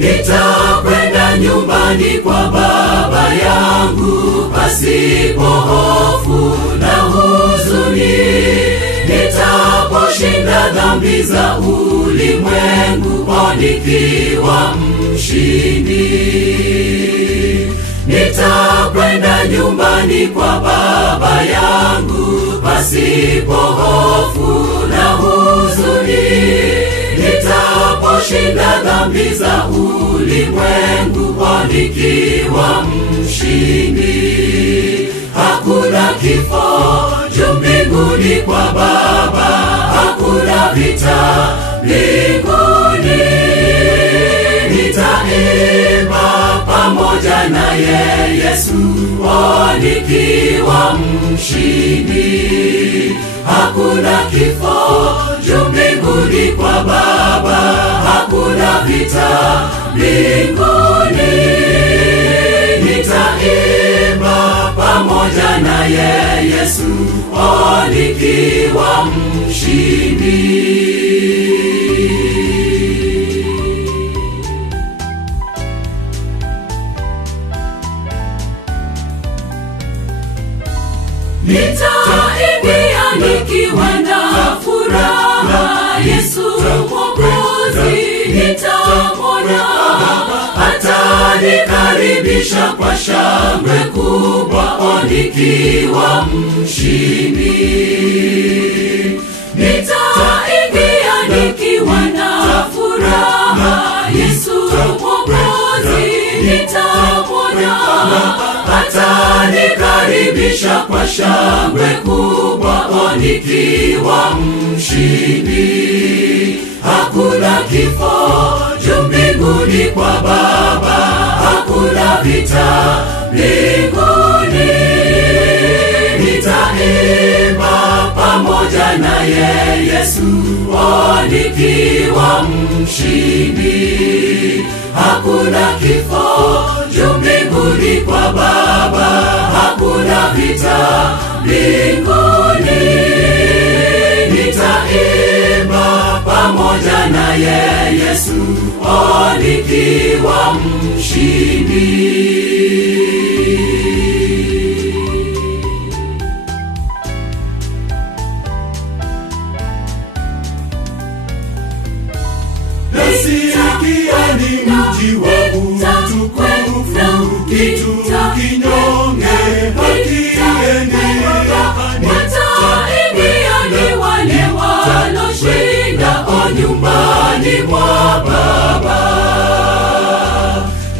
Nitakwenda nyumbani kwa Baba yangu pasipo hofu na huzuni. Nitaposhinda dhambi za ulimwengu nikiwa mshindi. Nitakwenda nyumbani kwa Baba yangu pasipo hofu na huzuni. Nitaposhinda dhambi za ulimwengu nikiwa mshindi. Hakuna kifo juu mbinguni kwa Baba, hakuna vita mbinguni. Nitaimba pamoja naye Yesu nikiwa mshindi. Hakuna kifo juu mbinguni kwa Baba, hakuna vita mbinguni. Nitaimba pamoja naye Yesu nikiwa mshindi. Nitaingia nikiwa na furaha, Yesu Mwokozi nitamwona. Atanikaribisha kwa shangwe kubwa nikiwa mshindi. Nitaingia nikiwa na furaha, Yesu Mwokozi nitamwona. Atanikaribisha kwa shangwe kubwa nikiwa mshindi. Hakuna kifo juu mbinguni kwa Baba, hakuna vita mbinguni. Nitaimba pamoja naye Yesu nikiwa mshindi. Hakuna kifo juu mbinguni kwa Baba, hakuna vita mbinguni. Nitaimba pamoja naye Yesu nikiwa mshindi. Nasikia ni mji wa utukufu, kitu kinyonge hakiendelea. Wataingia ni wale waloshinda nyumbani mwa Baba.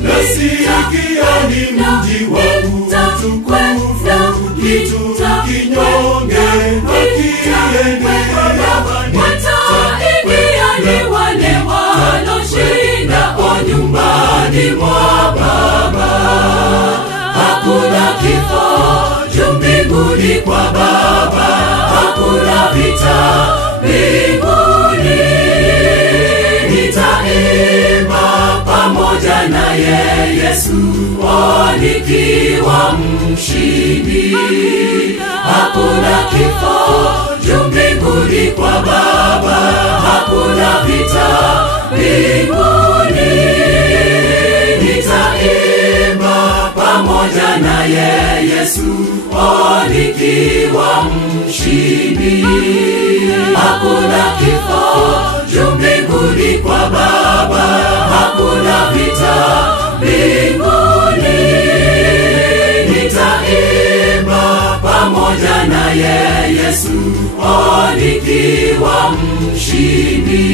Nasikia ni mji wa utukufu, kitu kinyonge hakiendelea. Wataingia ni wale waloshinda nyumbani mwa Baba. Hakuna kifo juu mbinguni kwa Baba, hakuna vita mbinguni. Nitaimba pamoja naye Yesu nikiwa mshindi. Hakuna kifo juu mbinguni kwa Baba, hakuna vita mbinguni. Nitaimba pamoja naye Yesu nikiwa mshindi. Hakuna kifo juu mbinguni kwa Baba, hakuna vita mbinguni. Nitaimba pamoja naye Yesu nikiwa mshindi.